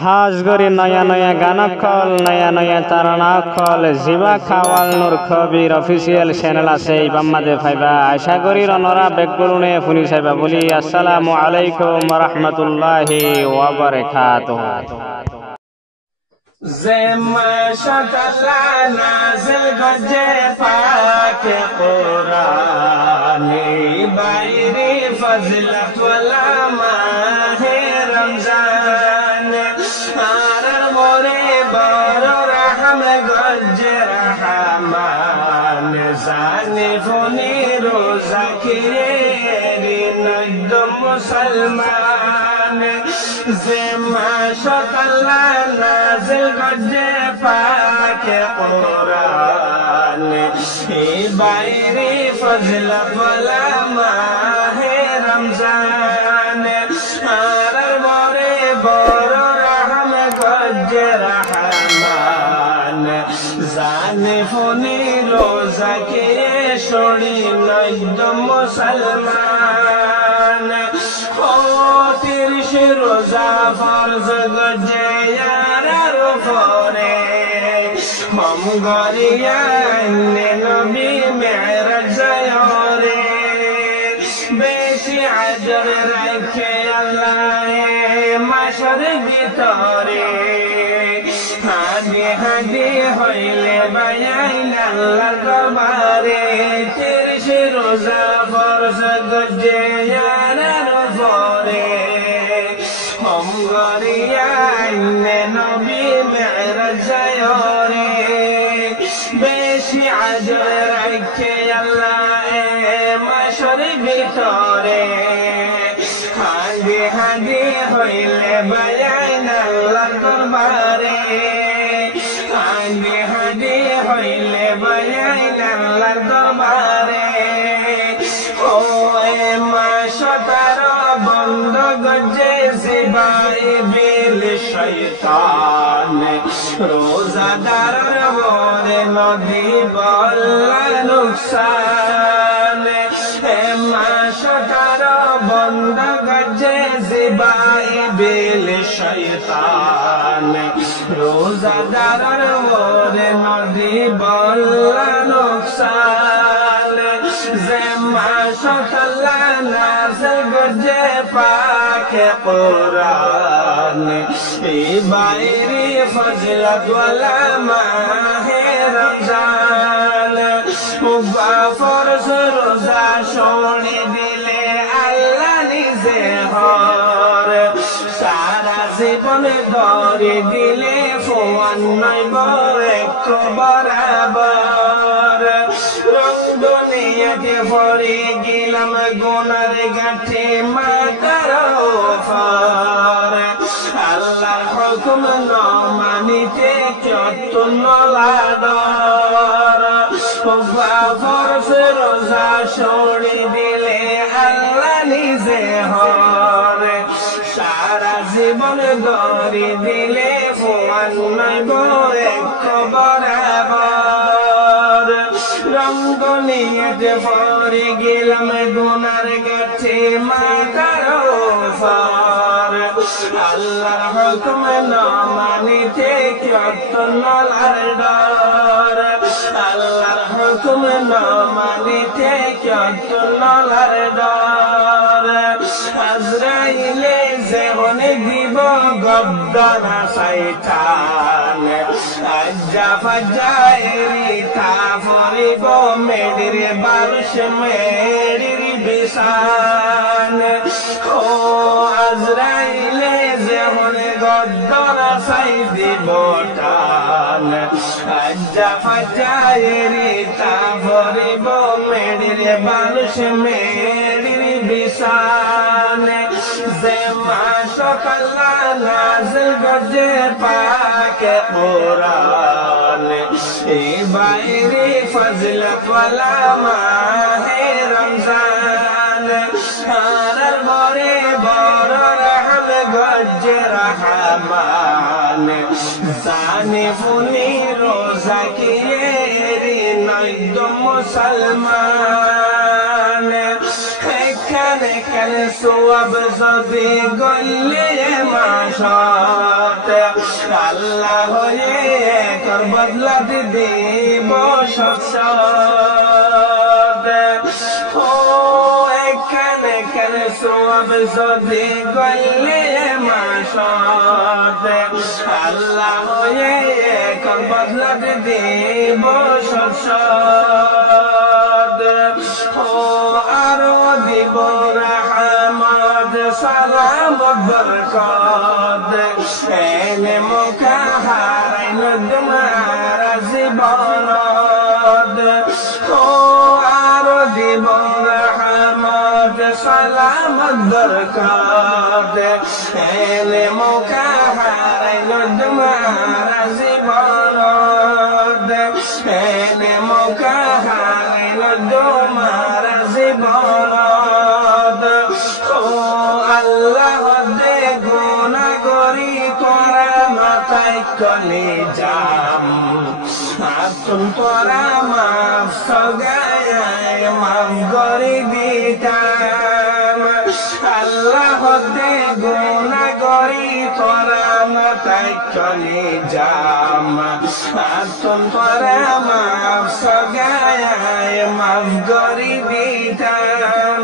হাজ গরি নয়া নয়া গানকল নয়া নয়া তারানাকল জিবা খাওয়াল নূর খবির অফিসিয়াল চ্যানেল আছে ইবাম্মাদে ফাইবা আশা করি রনরা বেকগুলুনে ফুনি সাইবা বলি আসসালামু আলাইকুম ওয়া রাহমাতুল্লাহি ওয়া বারাকাতুহু زما شتلا نازل گجے پاک قرآنی بائری فضلت والا ماہ رمضان آرر مورے بار رحم گجے رحمان زانی فنی روزہ کیری نجد مسلمان زما شتلا نازل گجے پاک قرآن بائری فضلت والا ماہ رمضان آرر مورے بار رحم گجے رحمان زان فنی روزہ کے شوڑی نجد مسلمان روزہ فرض گجے یارر فورے ہم گوریا نبی معراج زیورے بیشی عجب رکھے اللہ مشر بیتورے হাদি হাদি হইলে বায়াইল আল্লাহর দরবারে 30 রোজা ফরজ গজে ইয়ারার পরে হম গরিয়া নবী মেরাজ যায়রে বেশি আজর রাখে আল্লাহ মাশর ভিতরে হাদি হাদি হইলে বায়াইল আল্লাহর দরবারে হাদি হাদি হইলে বায়াইল আল্লাহর দরবারে ও মাশতার বন্ধ গজে জিবাই বিল শয়তান রোজাদার ওরে নদী বল্লা নুকসান মাশতার বন্ধ গজে জিবাই বিল শয়তান রোজাদার ওরে নদী বল্লা নুকসান زما شتلا نازل گجے پاک قرآن بائری فضلت والا ماہ رمضان با فرض روزہ شوڑی دلے اللہ নিজে হর সারা জীবন ধরে দিলে ফোয়ান নইব একটু বরাবর দুনিয়াকে ভরে গেলাম গোনার গাঠে মাতার ওপর আল্লাহর হুকুম ন মানিতে কত নলাডর ফরজ রোজা ছড়ি দিলে আল্লাহ নিজে হর সারা জীবন ধরে দিলে ফোয়ান নইব এক বরাবর রঙ্গনিয়তে পরে গেলাম গুনার গাছে মাথার ওপর আল্লাহর হুকুম না মানিতে কত নলার ডর আল্লাহর হুকুম না মানিতে কত নলার ডর আজরাইলে যেমনে দিব গদ্দানা শয়তান আজ্জা ফাজাইরি তা ফরিব মেডির বারশ মেডির বিশান ও আজরাইলে যেমনে গদ্দানা সাই দিব টান আজ্জা ফাজাইরি তা ফরিব মেডির বারশ মেডির বিশান زما شتلا نازل گجے پاک قرآن بائری فضلت والا ماہ رمضان آرر مورے بار رحم گجے رحمان زانی فنی روزہ کیری نجد مسلمان এখানে সোয়াব যদি গলে মাসতে আল্লাহ হয়ে কর বদলাতে দেব সৎ ও এখানে এখানে সব যদি গলে মাসদ আল্লাহ হয়ে কর বদলাতে দেব সৎ ও আরো দিব রহমত সালাম বরকত এনে মুখা হারাইন তোমার জীবনত ও আরো দিব রহমত সালাম বরকত এনে মুখা হারাইন তোমার জীবনত এনে মুখা হারাইন তোমার জীবনত ও আল্লাহ দে গুনাহ করি তোরা মাথায় কলে যাম আতুন তোরা মাফ সগায় মাফ করি দিতাম আল্লাহ দে গুনাহ করি তোরা মাথায় কলে যাম আতুন তোরা মাফ সগায় মাফ করি দিতাম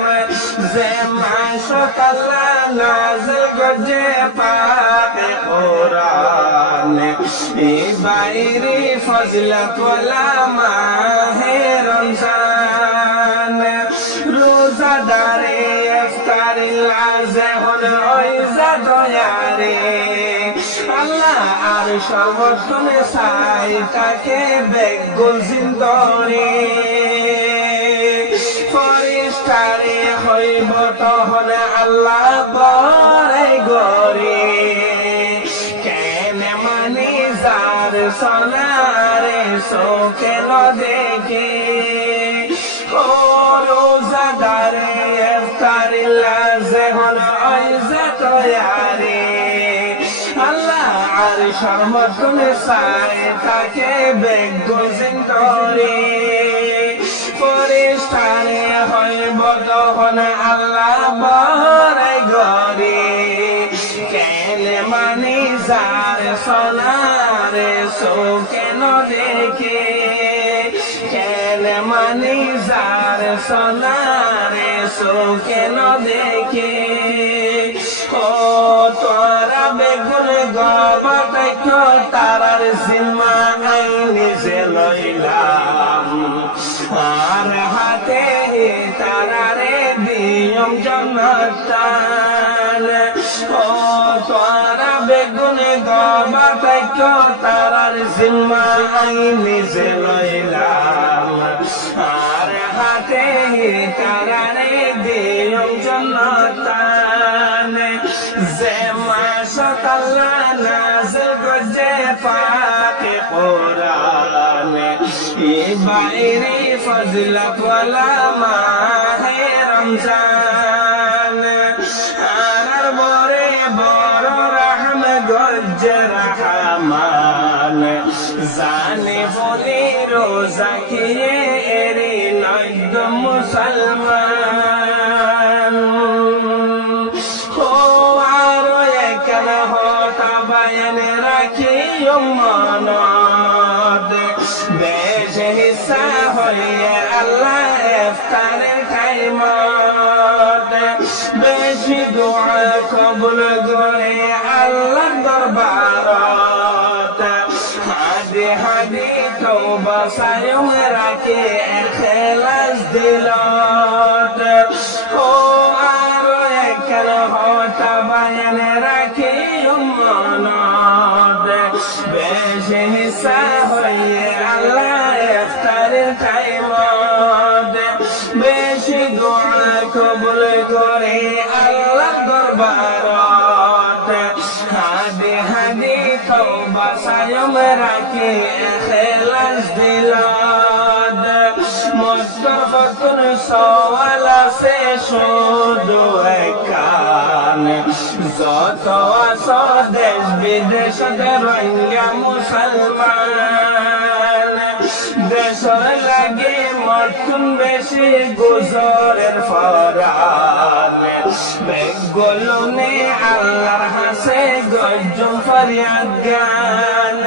যে মাসক আল্লাহ নাযিল করছে পাকে কোরআন এই বাইরে ফজিলত ওয়ালা মাহে রমজান রোজাদারে ইফতারি লাজে হল ইজ্জত ইয়ারে আল্লাহ আর সর্বক্ষণে সাই তাকে বেগুল জিন্দরে ফরিস্তারে হইব তখন আল্লাহ বরে গরে কেনে মানি যার সোনারে শোকে ন দেখে ও রোজাদারে ইফতারি লাজে হল ইজ্জত ইয়ারে আল্লাহ আর সর্বক্ষণে সাই তাকে বেগুল জিন্দরে ফরিস্তারে হইব তখন আল্লাহ বরে গরে কেনে মানি যার সোনারে শোকে ন দেখে কেনে মানি যার সোনারে শোকে ন দেখে ও তোরা বেগুন গবাটাই তারার জিম্মা আইনি যে লইলাম আর হাতে তারারে দিয়ম জন্নতান ও তোরা বেগুন গবাটাই তারার জিম্মা আইনি যে লইলাম আর হাতে তারারে দিয়ম জন্নতান যে মাসক আল্লাহ নাযিল করছে পাকে কোরআন এই বাইরে ফজিলত ওয়ালা মাহে রমজান আর বরে বড় রহমত গজ্জে রহমান জানে বলি রোজা খেয়ে এরে নয়দ মুসলমান বয়ান রাখি মনত বেশে হিসা হইয়া আল্লাহ ইফতারের টাইমত বেশি দোয়া কবুল করে আল্লাহর দরবারত হাদি হাদি তওবা সায়ুম রাখে ইখলাস দিলত ও আরো একখান হতা বয়ান রাখি মনত বেশি হিসা হইয়া আল্লাহ ইফতারের টাইমত বেশি দোয়া কবুল করে আল্লাহর দরবারত হাদি হাদি তওবা সায়ুম রাখে ইখলাস দিলত মুস্তফাকুন সওয়াল আছে শুধু একান যত আছো দেশ বিদেশত রোহিঙ্গা মুসলমান দেশর লাগে মতুন বেশি গুজরের ফরান বেগুলনে আল্লাহর হাসে গজ্জুম ফরিয়াদ গান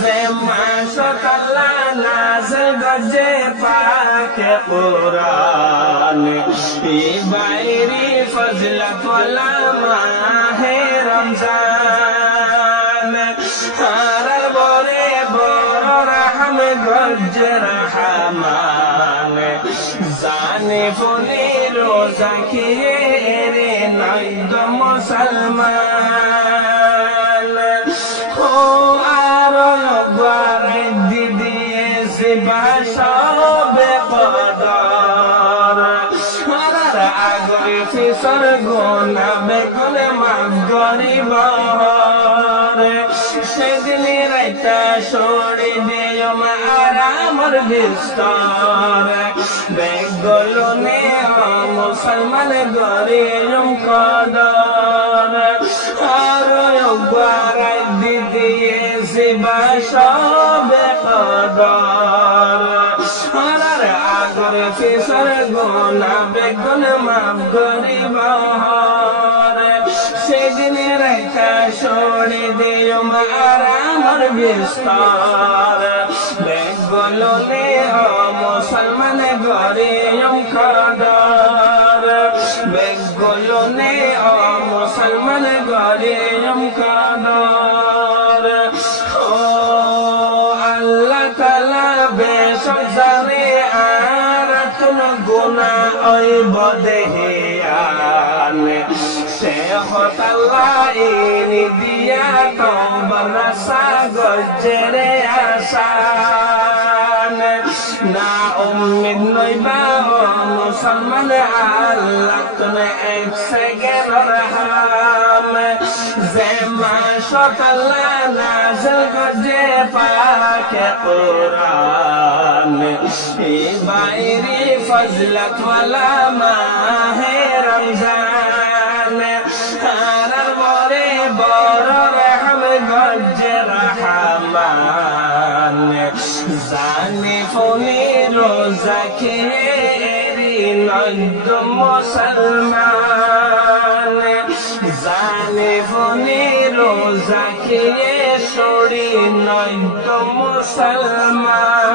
যে মাসত আল্লাহ নাযিল গজে পাকে কুরআন এই বাইরি ফজলত ওয়ালা মাহে রমজান হারার বরে বড় রহম গজে রহমান জানে বলে রোজা খেয়ে রে নয়দ মুসলমান ও আর বারাই দিদিয়ে সিবাসবে কদর হারার আগরে ফিসর গোনা বেগুনে মাফ গরিব সেদিন রাইতা সরে দেয় আমার বিস্তর বেগলনে মুসলমান গরিব কদর আর বারাই দিদিয়ে সিবাসবে কদর হারার আগরে ফিসর গোনা বেগুনে মাফ গরিব সেদিন রাইতা সরে দিও আর আমার বিস্তার বেগলনে মুসলমান ঘরে কদর বেগলনে মুসলমান ঘরে কদর ও আল্লাহ তাআলা বেশক জানে আর কোন গুনাহ ওই বদেহে আনে শেখত আল্লাহ ইনি দিয়া তওবার রাসা গজরে আসান না উম্মিদ নইবা মুসলমান আল্লাহ তুমি এক সেকেন্ড রহম যে মাসত আল্লাহ নাযিল গজে পাকে কুরআন এই বাইরি ফজলত ওয়ালা মাহে রমজান হারার বরে বড় রহম গজে রহমান জানে ফোনে রোজা খেরি নয়দ মুসলমান জানে ফোনে রোজা খেয়ে সরি নয়দ মুসলমান